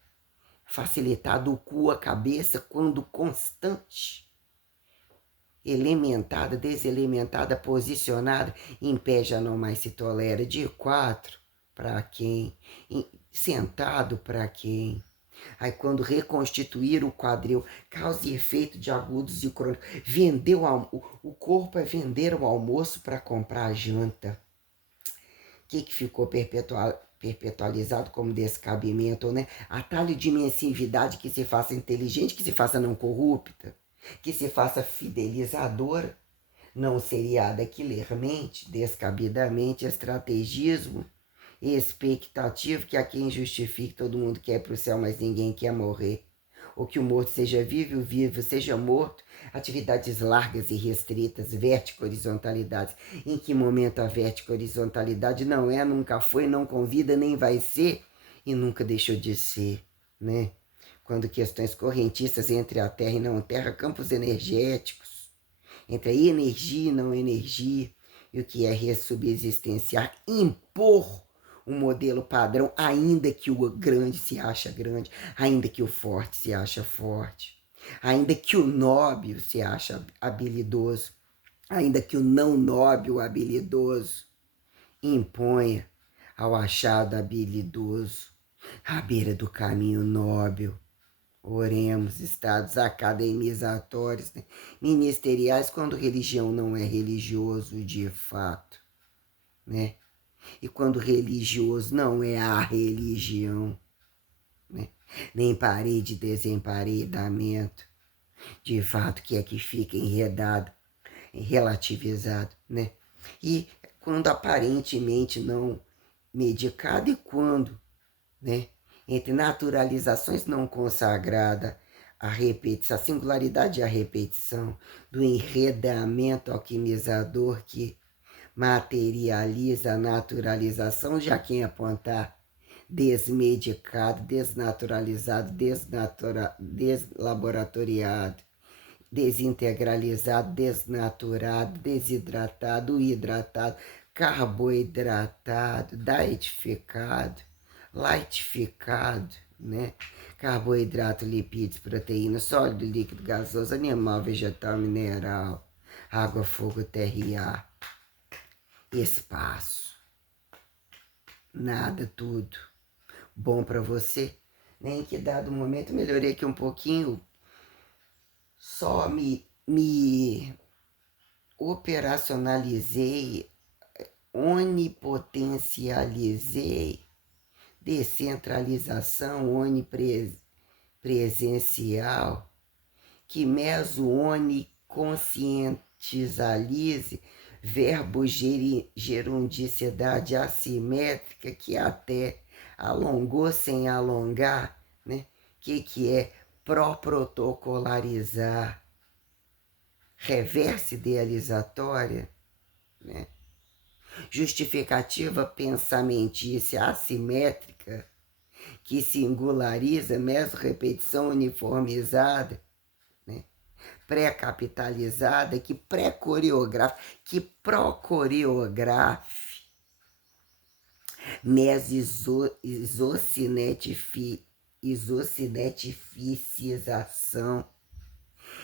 Facilitado o cu, a cabeça, quando constante. Elementada, deselementada, posicionada, em pé já não mais se tolera. De quatro, para quem? Sentado, para quem? Aí quando reconstituir o quadril, causa e efeito de agudos e crônicos. O corpo é vender o almoço para comprar a janta. O que ficou perpetualizado como descabimento, né? Atalho de imensividade que se faça inteligente, que se faça não corrupta, que se faça fidelizadora, não seriada quilermente, descabidamente, estrategismo, expectativo, que há quem justifique, todo mundo quer ir para o céu, mas ninguém quer morrer. Ou que o morto seja vivo, o vivo seja morto, atividades largas e restritas, vertico-horizontalidades. Em que momento a vertico-horizontalidade não é, nunca foi, não convida, nem vai ser, e nunca deixou de ser, né? Quando questões correntistas entre a Terra e não Terra, campos energéticos, entre a energia e não energia, e o que é ressubsistenciar, impor um modelo padrão, ainda que o grande se acha grande, ainda que o forte se acha forte, ainda que o nóbil se acha habilidoso, ainda que o não nóbil habilidoso imponha ao achado habilidoso à beira do caminho nóbil. Oremos, estados academizatórios, né? Ministeriais, quando religião não é religioso de fato, né? E quando religioso não é a religião, né? Nem parede, desemparedamento, de fato, que é que fica enredado, relativizado, né? E quando aparentemente não medicado e quando, né? Entre naturalizações não consagrada, a repetição, a singularidade e a repetição do enredamento alquimizador que materializa a naturalização, já quem apontar desmedicado, desnaturalizado, deslaboratoriado, desintegralizado, desnaturado, desidratado, hidratado, carboidratado, dietificado, lightificado, né? Carboidrato, lipídios, proteína, sólido, líquido, gasoso, animal, vegetal, mineral, água, fogo, terra e ar. Espaço. Nada, tudo. Bom para você. Nem que dado momento, melhorei aqui um pouquinho. Só me operacionalizei, onipotencializei, descentralização onipresencial, que meso-oniconscientizalize, verbo gerundicidade assimétrica, que até alongou sem alongar, né? Que é pró-protocolarizar, reversa idealizatória, né? Justificativa pensamentícia assimétrica, que singulariza, mesorrepetição uniformizada, né? Pré-capitalizada, que pré-coreografa, que pró-coreografe, isocinetificização,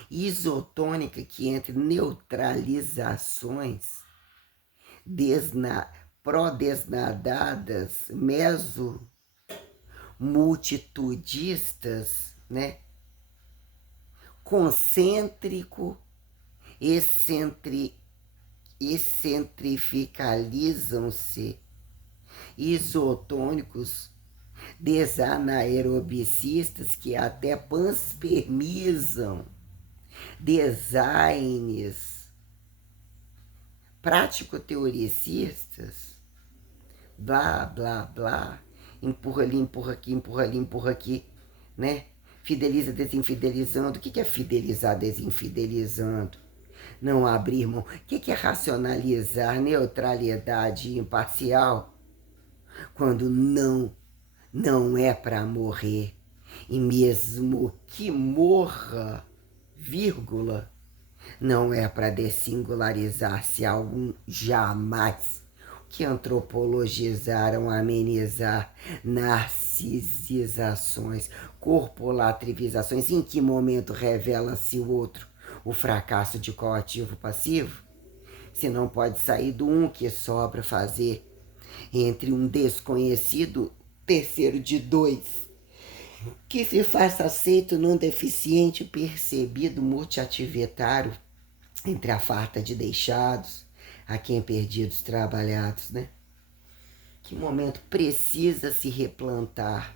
isotônica, que entre neutralizações, pró-desnadadas, multitudistas, né? Concêntrico, excentrificalizam-se, isotônicos, desanaerobicistas, que até panspermizam, designs, prático-teoricistas, blá, blá, blá, empurra ali, empurra aqui, empurra ali, empurra aqui, né? Fideliza desinfidelizando. O que é fidelizar desinfidelizando? Não abrir mão. O que é racionalizar neutralidade imparcial? Quando não é para morrer. E mesmo que morra, vírgula, não é para dessingularizar-se algum jamais. Que antropologizaram, amenizar narcisizações, corpolativizações. Em que momento revela-se o outro? O fracasso de coativo passivo? Se não pode sair do um que sobra fazer entre um desconhecido terceiro de dois, que se faça aceito num deficiente percebido multiativitário entre a farta de deixados, a quem perdidos trabalhados, né? Que momento precisa se replantar,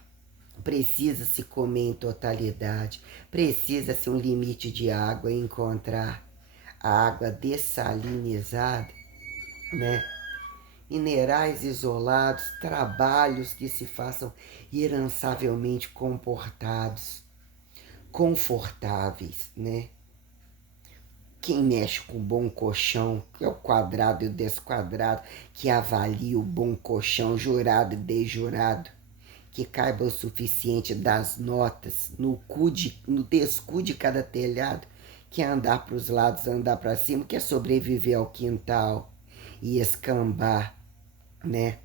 precisa se comer em totalidade, precisa se um limite de água encontrar a água dessalinizada, né? Minerais isolados, trabalhos que se façam incansavelmente comportados, confortáveis, né? Quem mexe com o bom colchão, que é o quadrado e o desquadrado, que avalia o bom colchão, jurado e desjurado, que caiba o suficiente das notas no descu de cada telhado, que é andar para os lados, andar para cima, que é sobreviver ao quintal e escambar, né?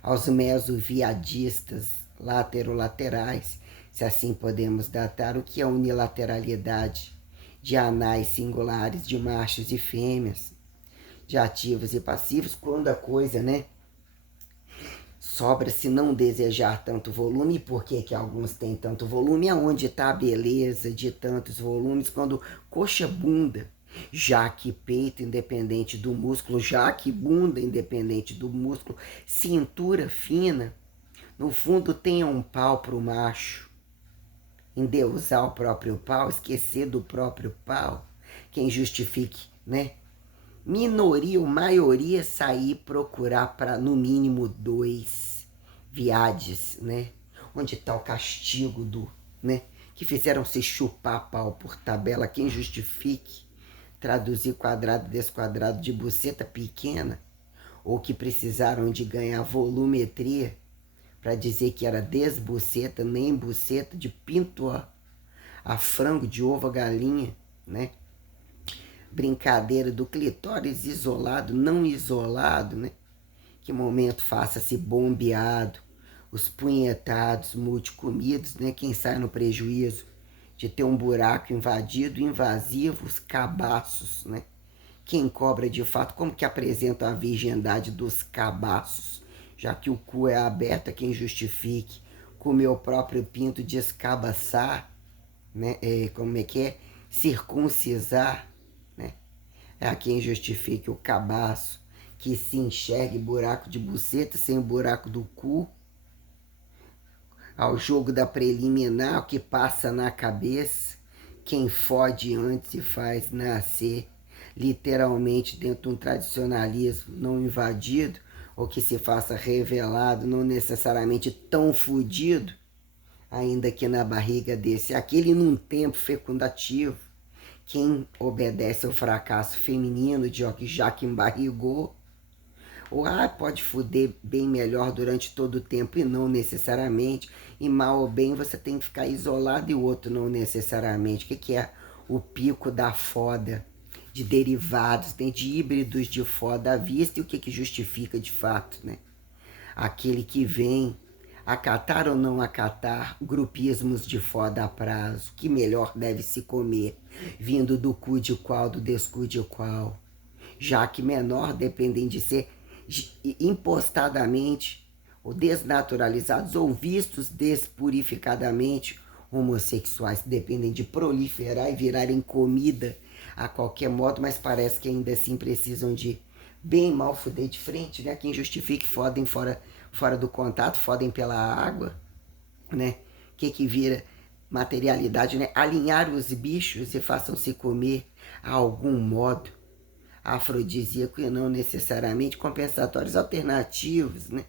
Aos mesoviadistas laterolaterais, se assim podemos datar o que é unilateralidade, de anais singulares, de machos e fêmeas, de ativos e passivos, quando a coisa, né, sobra se não desejar tanto volume. E por que alguns têm tanto volume? Aonde está a beleza de tantos volumes? Quando coxa bunda, já que peito independente do músculo, já que bunda independente do músculo, cintura fina, no fundo tenha um pau para o macho, endeusar o próprio pau, esquecer do próprio pau, quem justifique, né? Minoria ou maioria sair procurar para no mínimo 2 viades, né? Onde está o castigo do, né? Que fizeram se chupar pau por tabela, quem justifique traduzir quadrado e desquadrado de buceta pequena, ou que precisaram de ganhar volumetria para dizer que era desbuceta, nem buceta, de pinto a frango, de ovo a galinha, né? Brincadeira do clitóris isolado, não isolado, né? Que momento faça-se bombeado, os punhetados, multicomidos, né? Quem sai no prejuízo de ter um buraco invadido, invasivos, cabaços, né? Quem cobra de fato, como que apresenta a virgindade dos cabaços, já que o cu é aberto, a quem justifique com o meu próprio pinto descabaçar, né? Como é que é? Circuncisar, né? É a quem justifique o cabaço, que se enxergue buraco de buceta sem o buraco do cu, ao jogo da preliminar, o que passa na cabeça, quem fode antes e faz nascer, literalmente dentro de um tradicionalismo não invadido, ou que se faça revelado, não necessariamente tão fudido, ainda que na barriga desse, aquele num tempo fecundativo, quem obedece ao fracasso feminino de que já que embarrigou, Ou pode fuder bem melhor durante todo o tempo e não necessariamente. E mal ou bem você tem que ficar isolado e o outro não necessariamente. O que é o pico da foda? De derivados, né? De híbridos de foda à vista e o que justifica de fato, né? Aquele que vem acatar ou não acatar grupismos de foda a prazo, que melhor deve se comer, vindo do cu de qual, do descu de qual, já que menor dependem de ser impostadamente ou desnaturalizados ou vistos despurificadamente homossexuais, dependem de proliferar e virarem comida a qualquer modo, mas parece que ainda assim precisam de bem mal fuder de frente, né? Quem justifique fodem fora do contato, fodem pela água, né? Que vira materialidade, né? Alinhar os bichos e façam-se comer a algum modo afrodisíaco e não necessariamente compensatórios alternativos, né?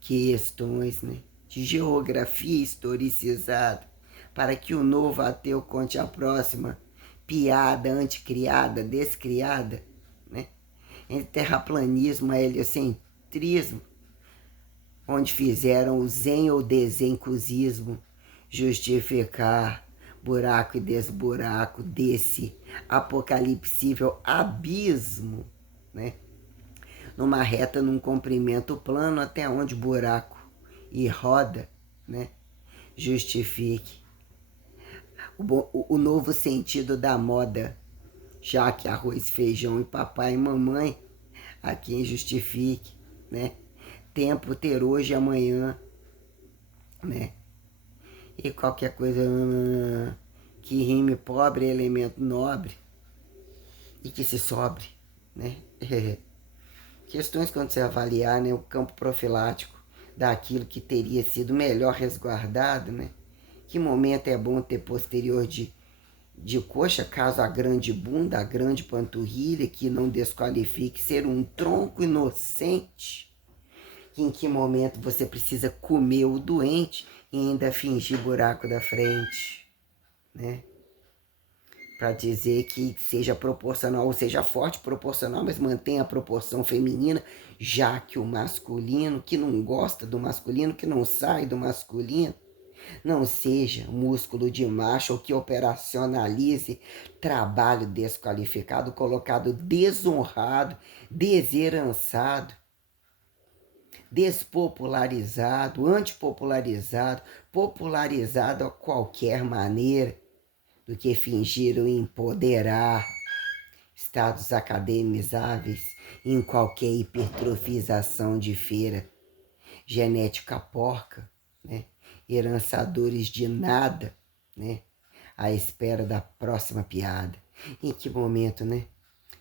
Questões, né? De geografia historicizada, para que o novo ateu conte a próxima piada anticriada, descriada, né? Entre terraplanismo e heliocentrismo, onde fizeram o zen ou desencusismo justificar buraco e desburaco desse apocalipsível abismo, né? Numa reta, num comprimento plano até onde buraco e roda, né? Justifique o novo sentido da moda, já que arroz, feijão e papai e mamãe, a quem justifique, né? Tempo ter hoje e amanhã, né? E qualquer coisa que rime pobre é elemento nobre e que se sobre, né? Questões quando você avaliar, né, o campo profilático daquilo que teria sido melhor resguardado, né? Que momento é bom ter posterior de coxa, caso a grande bunda, a grande panturrilha, que não desqualifique ser um tronco inocente. Em que momento você precisa comer o doente e ainda fingir buraco da frente, né? Para dizer que seja proporcional, ou seja forte proporcional, mas mantenha a proporção feminina, já que o masculino, que não gosta do masculino, que não sai do masculino, não seja músculo de macho ou que operacionalize trabalho desqualificado, colocado desonrado, desherançado, despopularizado, antipopularizado, popularizado a qualquer maneira, do que fingiram empoderar estados academizáveis em qualquer hipertrofização de feira, genética porca, né? Herançadores de nada, né? À espera da próxima piada. Em que momento, né?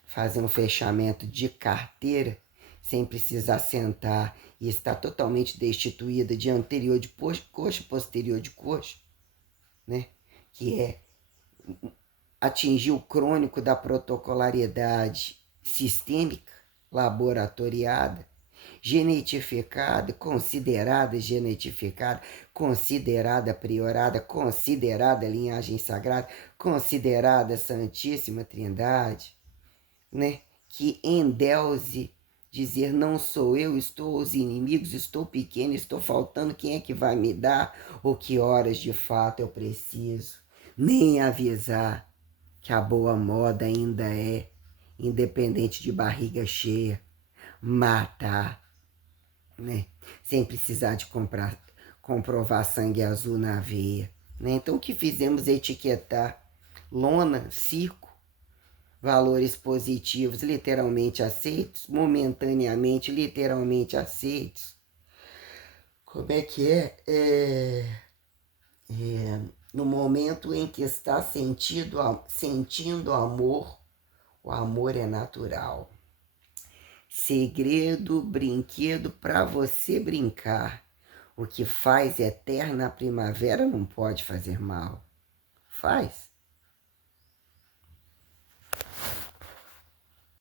Fazer um fechamento de carteira sem precisar sentar e estar totalmente destituída de anterior de coxa, posterior de coxa, né? Que é atingir o crônico da protocolariedade sistêmica, laboratoriada, genetificada, considerada priorada, considerada linhagem sagrada, considerada Santíssima Trindade, né? Que endeuse dizer não sou eu, estou aos inimigos, estou pequeno, estou faltando, quem é que vai me dar? Ou que horas de fato eu preciso? Nem avisar que a boa moda ainda é, independente de barriga cheia, matar, né? Sem precisar de comprovar sangue azul na veia, né? Então o que fizemos é etiquetar lona, circo, valores positivos literalmente aceitos, momentaneamente literalmente aceitos. Como é que é? No momento em que está sentindo amor, o amor é natural. Segredo, brinquedo para você brincar. O que faz eterna primavera não pode fazer mal. Faz.